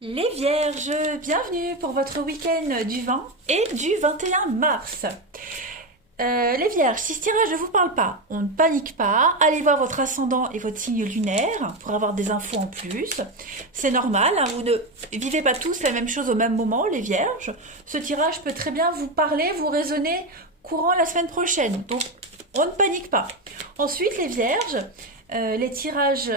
Les Vierges, bienvenue pour votre week-end du 20 et du 21 mars. Les Vierges, si ce tirage ne vous parle pas, on ne panique pas. Allez voir votre ascendant et votre signe lunaire pour avoir des infos en plus. C'est normal, hein, vous ne vivez pas tous la même chose au même moment, les Vierges. Ce tirage peut très bien vous parler, vous résonner courant la semaine prochaine. Donc, on ne panique pas. Ensuite, les Vierges, les tirages...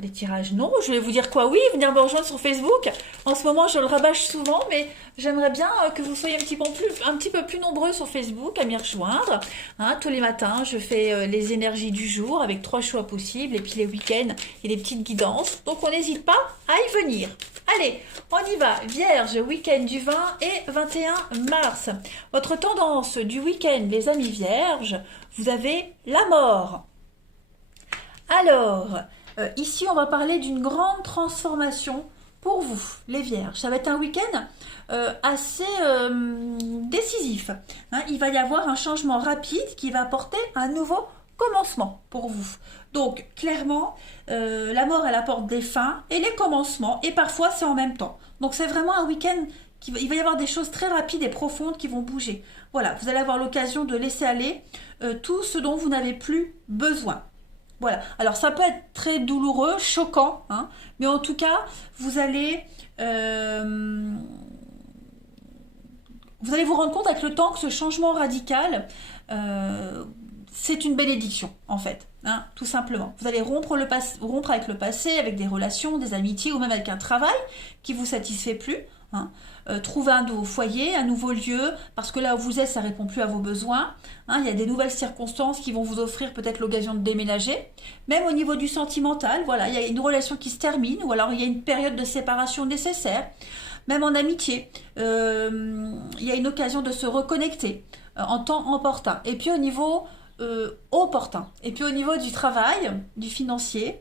les tirages, non. Je vais vous dire quoi? Oui, venir me rejoindre sur Facebook. En ce moment, je le rabâche souvent, mais j'aimerais bien que vous soyez un petit peu plus nombreux sur Facebook à m'y rejoindre. Hein, tous les matins, je fais les énergies du jour avec 3 choix possibles. Et puis les week-ends, il y a des petites guidances. Donc, on n'hésite pas à y venir. Allez, on y va. Vierge, week-end du 20 et 21 mars. Votre tendance du week-end, les amis vierges, vous avez la mort. Alors... ici, on va parler d'une grande transformation pour vous, les Vierges. Ça va être un week-end assez décisif. Hein, il va y avoir un changement rapide qui va apporter un nouveau commencement pour vous. Donc, clairement, la mort, elle apporte des fins et les commencements, et parfois, c'est en même temps. Donc, c'est vraiment un week-end il va y avoir des choses très rapides et profondes qui vont bouger. Voilà, vous allez avoir l'occasion de laisser aller tout ce dont vous n'avez plus besoin. Voilà, alors ça peut être très douloureux, choquant, hein, mais en tout cas, vous allez vous rendre compte avec le temps que ce changement radical, c'est une bénédiction, en fait, hein, tout simplement. Vous allez rompre avec le passé, avec des relations, des amitiés, ou même avec un travail qui ne vous satisfait plus. Hein. Trouver un nouveau foyer, un nouveau lieu, parce que là où vous êtes, ça ne répond plus à vos besoins. Hein, il y a des nouvelles circonstances qui vont vous offrir peut-être l'occasion de déménager. Même au niveau du sentimental, voilà, il y a une relation qui se termine, ou alors il y a une période de séparation nécessaire. Même en amitié, il y a une occasion de se reconnecter en temps opportun. Et puis au niveau opportun. Et puis au niveau du travail, du financier,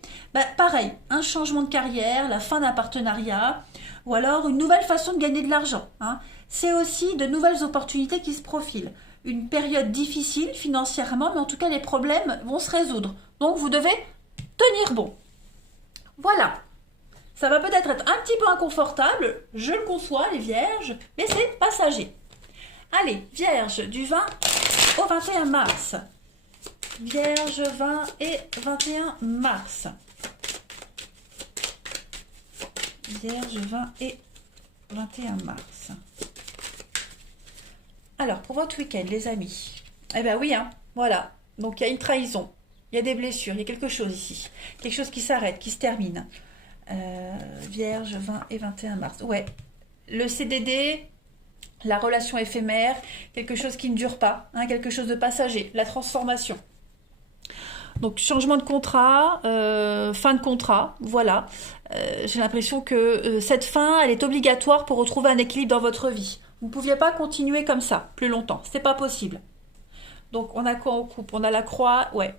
pareil, un changement de carrière, la fin d'un partenariat, ou alors une nouvelle façon de gagner de l'argent. Hein. C'est aussi de nouvelles opportunités qui se profilent. Une période difficile financièrement, mais en tout cas les problèmes vont se résoudre. Donc vous devez tenir bon. Voilà. Ça va peut-être être un petit peu inconfortable, je le conçois les vierges, mais c'est passager. Allez, vierge du 20 au 21 mars. Vierge 20 et 21 mars. Vierge 20 et 21 mars. Alors, pour votre week-end, les amis. Eh bien oui, hein, voilà. Donc, il y a une trahison. Il y a des blessures. Il y a quelque chose ici. Quelque chose qui s'arrête, qui se termine. Vierge 20 et 21 mars. Ouais. Le CDD, la relation éphémère, quelque chose qui ne dure pas. Hein, quelque chose de passager. La transformation. Donc changement de contrat, fin de contrat, voilà. J'ai l'impression que cette fin, elle est obligatoire pour retrouver un équilibre dans votre vie. Vous ne pouviez pas continuer comme ça plus longtemps, c'est pas possible. Donc on a quoi en coupe? On a la croix, ouais.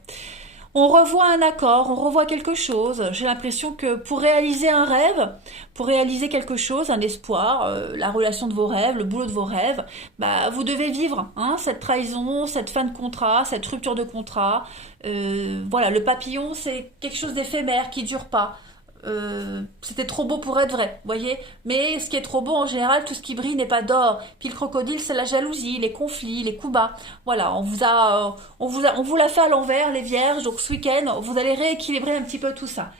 On revoit un accord, on revoit quelque chose. J'ai l'impression que pour réaliser un rêve, pour réaliser quelque chose, un espoir, la relation de vos rêves, le boulot de vos rêves, vous devez vivre hein, cette trahison, cette fin de contrat, cette rupture de contrat. Voilà, le papillon, c'est quelque chose d'éphémère qui dure pas. C'était trop beau pour être vrai, voyez. Mais ce qui est trop beau en général, tout ce qui brille n'est pas d'or. Puis le crocodile, c'est la jalousie, les conflits, les coups bas. Voilà, on vous l'a fait à l'envers, les vierges. Donc ce week-end, vous allez rééquilibrer un petit peu tout ça.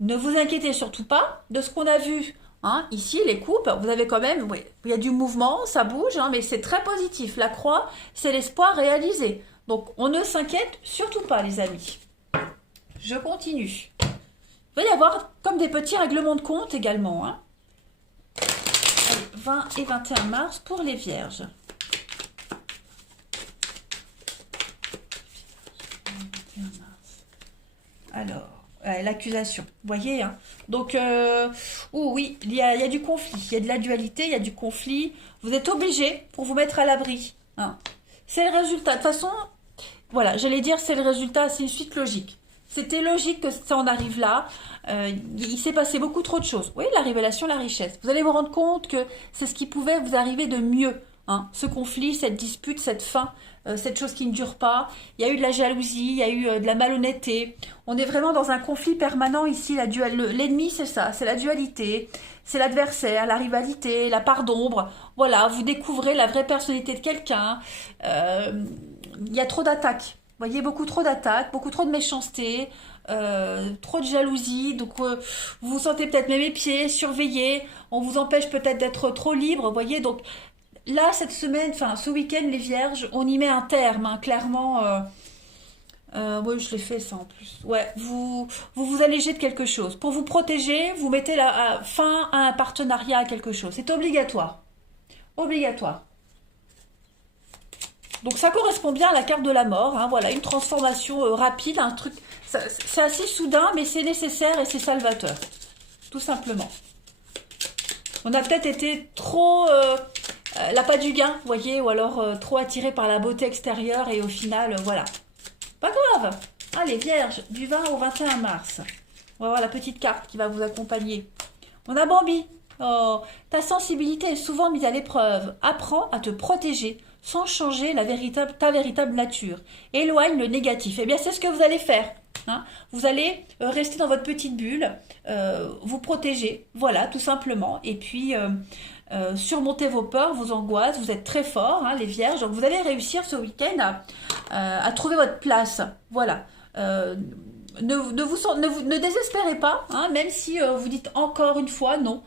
Ne vous inquiétez surtout pas de ce qu'on a vu. Hein, ici, les coupes, vous avez quand même, oui, il y a du mouvement, ça bouge, hein, mais c'est très positif. La croix, c'est l'espoir réalisé. Donc on ne s'inquiète surtout pas, les amis. Je continue. Il va y avoir comme des petits règlements de compte également. Hein. Allez, 20 et 21 mars pour les vierges. Alors, l'accusation, vous voyez. Hein. Donc, oui, il y a du conflit, il y a de la dualité, il y a du conflit. Vous êtes obligé pour vous mettre à l'abri. Hein. C'est le résultat. De toute façon, voilà, j'allais dire c'est le résultat, c'est une suite logique. C'était logique que ça en arrive là. Il s'est passé beaucoup trop de choses. Oui, la révélation, la richesse. Vous allez vous rendre compte que c'est ce qui pouvait vous arriver de mieux hein, ce conflit, cette dispute, cette faim, cette chose qui ne dure pas. Il y a eu de la jalousie, il y a eu de la malhonnêteté. On est vraiment dans un conflit permanent ici. L'ennemi, c'est ça, c'est la dualité, c'est l'adversaire, la rivalité, la part d'ombre. Voilà, vous découvrez la vraie personnalité de quelqu'un. Il y a trop d'attaques. Vous voyez, beaucoup trop d'attaques, beaucoup trop de méchanceté, trop de jalousie. Donc, vous vous sentez peut-être même épié, surveillé. On vous empêche peut-être d'être trop libre. Vous voyez, donc là, cette semaine, enfin, ce week-end, les vierges, on y met un terme, hein, clairement. Oui, je l'ai fait ça en plus. Ouais, vous allégez de quelque chose. Pour vous protéger, vous mettez la fin à un partenariat, à quelque chose. C'est obligatoire. Obligatoire. Donc ça correspond bien à la carte de la mort, hein, voilà, une transformation rapide, un truc, c'est assez soudain, mais c'est nécessaire et c'est salvateur, tout simplement. On a peut-être été trop l'appât du gain, vous voyez, ou alors trop attiré par la beauté extérieure et au final, voilà. Pas grave. Allez, Vierge, du 20 au 21 mars. On va voir la petite carte qui va vous accompagner. On a Bambi. Oh, ta sensibilité est souvent mise à l'épreuve. Apprends à te protéger sans changer ta véritable nature. Éloigne le négatif. Eh bien, c'est ce que vous allez faire. Hein. Vous allez rester dans votre petite bulle, vous protéger, voilà, tout simplement. Et puis, surmonter vos peurs, vos angoisses. Vous êtes très forts, hein, les vierges. Donc, vous allez réussir ce week-end à trouver votre place. Voilà. Ne désespérez pas, hein, même si vous dites encore une fois non.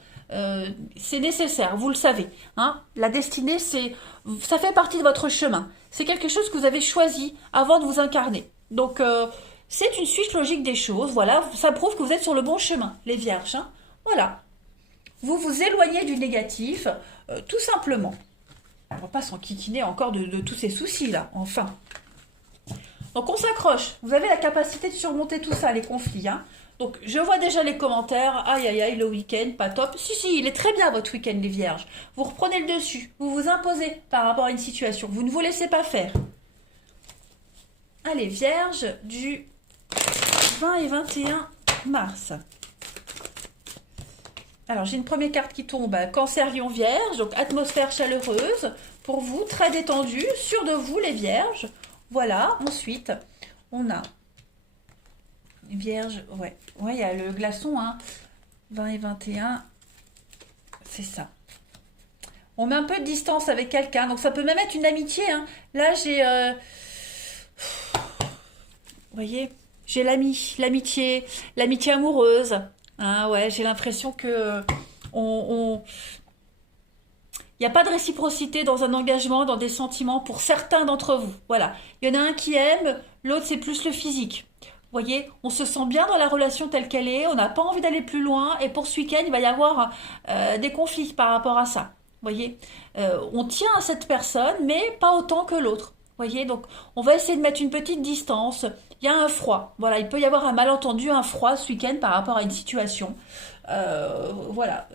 C'est nécessaire, vous le savez. Hein. La destinée, ça fait partie de votre chemin. C'est quelque chose que vous avez choisi avant de vous incarner. Donc, c'est une suite logique des choses. Voilà, ça prouve que vous êtes sur le bon chemin, les vierges. Hein. Voilà. Vous vous éloignez du négatif, tout simplement. On ne va pas s'enquiquiner encore de tous ces soucis-là, enfin. Donc, on s'accroche. Vous avez la capacité de surmonter tout ça, les conflits. Hein. Donc, je vois déjà les commentaires. Aïe, aïe, aïe, le week-end, pas top. Si, il est très bien votre week-end, les vierges. Vous reprenez le dessus. Vous vous imposez par rapport à une situation. Vous ne vous laissez pas faire. Allez, vierges, du 20 et 21 mars. Alors, j'ai une première carte qui tombe. Cancer, Lion, Vierge. Donc, atmosphère chaleureuse. Pour vous, très détendue. Sûr de vous, les vierges. Voilà. Ensuite, on a... Vierge, ouais, il y a le glaçon, hein. 20 et 21, c'est ça. On met un peu de distance avec quelqu'un, donc ça peut même être une amitié. Hein. Là, j'ai, vous voyez, j'ai l'amitié amoureuse. Hein, ouais, j'ai l'impression que il n'y a pas de réciprocité dans un engagement, dans des sentiments pour certains d'entre vous. Voilà, il y en a un qui aime, l'autre c'est plus le physique. Vous voyez, on se sent bien dans la relation telle qu'elle est, on n'a pas envie d'aller plus loin, et pour ce week-end, il va y avoir des conflits par rapport à ça. Vous voyez, on tient à cette personne, mais pas autant que l'autre. Vous voyez, donc on va essayer de mettre une petite distance. Il y a un froid. Voilà, il peut y avoir un malentendu, un froid ce week-end par rapport à une situation. Voilà,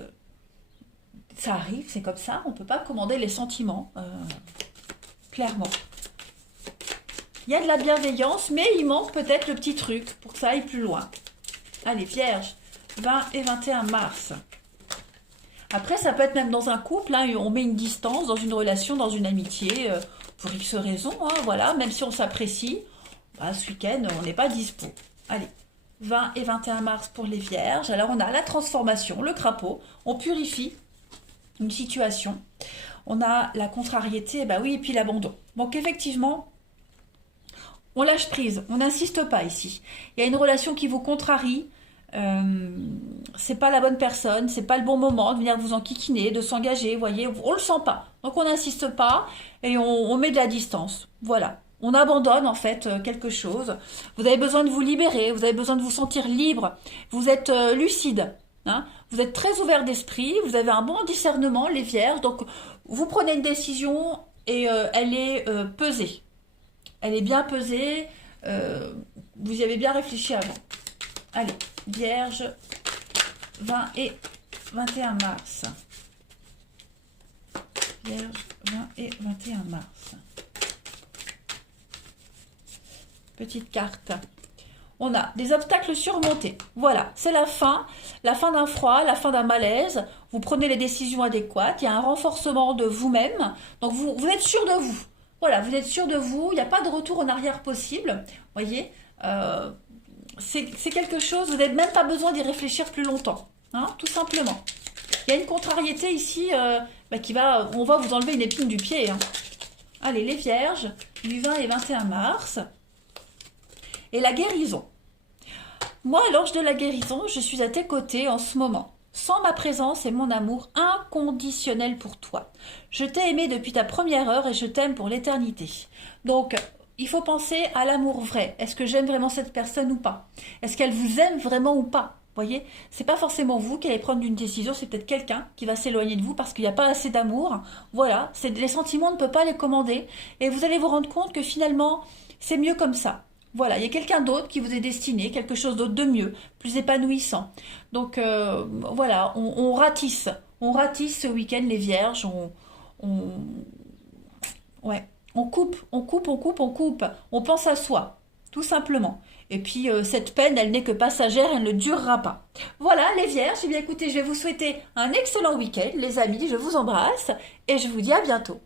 ça arrive, c'est comme ça. On ne peut pas commander les sentiments, clairement. Il y a de la bienveillance, mais il manque peut-être le petit truc pour que ça aille plus loin. Allez, Vierge, 20 et 21 mars. Après, ça peut être même dans un couple, hein, on met une distance dans une relation, dans une amitié, pour X raisons, hein, voilà, même si on s'apprécie, bah, ce week-end, on n'est pas dispo. Allez, 20 et 21 mars pour les Vierges. Alors, on a la transformation, le crapaud, on purifie une situation. On a la contrariété, bah oui, et puis l'abandon. Donc, effectivement... On lâche prise, on n'insiste pas ici. Il y a une relation qui vous contrarie, c'est pas la bonne personne, c'est pas le bon moment de venir vous enquiquiner, de s'engager, vous voyez, on le sent pas. Donc on n'insiste pas et on met de la distance. Voilà, on abandonne en fait quelque chose. Vous avez besoin de vous libérer, vous avez besoin de vous sentir libre, vous êtes lucide, hein, vous êtes très ouvert d'esprit, vous avez un bon discernement, les vierges, donc vous prenez une décision et elle est pesée. Elle est bien pesée. Vous y avez bien réfléchi avant. Allez, Vierge, 20 et 21 mars. Vierge, 20 et 21 mars. Petite carte. On a des obstacles surmontés. Voilà, c'est la fin d'un froid, la fin d'un malaise. Vous prenez les décisions adéquates. Il y a un renforcement de vous-même. Donc vous êtes sûr de vous. Voilà, vous êtes sûr de vous. Il n'y a pas de retour en arrière possible. Voyez, c'est quelque chose. Vous n'avez même pas besoin d'y réfléchir plus longtemps, hein, tout simplement. Il y a une contrariété ici on va vous enlever une épine du pied. Hein. Allez, les Vierges, du 20 et 21 mars. Et la guérison. Moi, l'ange de la guérison, je suis à tes côtés en ce moment. Sans ma présence et mon amour inconditionnel pour toi. Je t'ai aimé depuis ta première heure et je t'aime pour l'éternité. Donc, il faut penser à l'amour vrai. Est-ce que j'aime vraiment cette personne ou pas? Est-ce qu'elle vous aime vraiment ou pas? Voyez, c'est pas forcément vous qui allez prendre une décision, c'est peut-être quelqu'un qui va s'éloigner de vous parce qu'il n'y a pas assez d'amour. Voilà, les sentiments, on ne peut pas les commander. Et vous allez vous rendre compte que finalement, c'est mieux comme ça. Voilà, il y a quelqu'un d'autre qui vous est destiné, quelque chose d'autre de mieux, plus épanouissant. Donc voilà, on ratisse. On ratisse ce week-end les Vierges. Ouais, on coupe, on coupe, on coupe, on coupe. On pense à soi, tout simplement. Et puis cette peine, elle n'est que passagère, elle ne durera pas. Voilà les Vierges, eh bien écoutez, je vais vous souhaiter un excellent week-end, les amis, je vous embrasse et je vous dis à bientôt.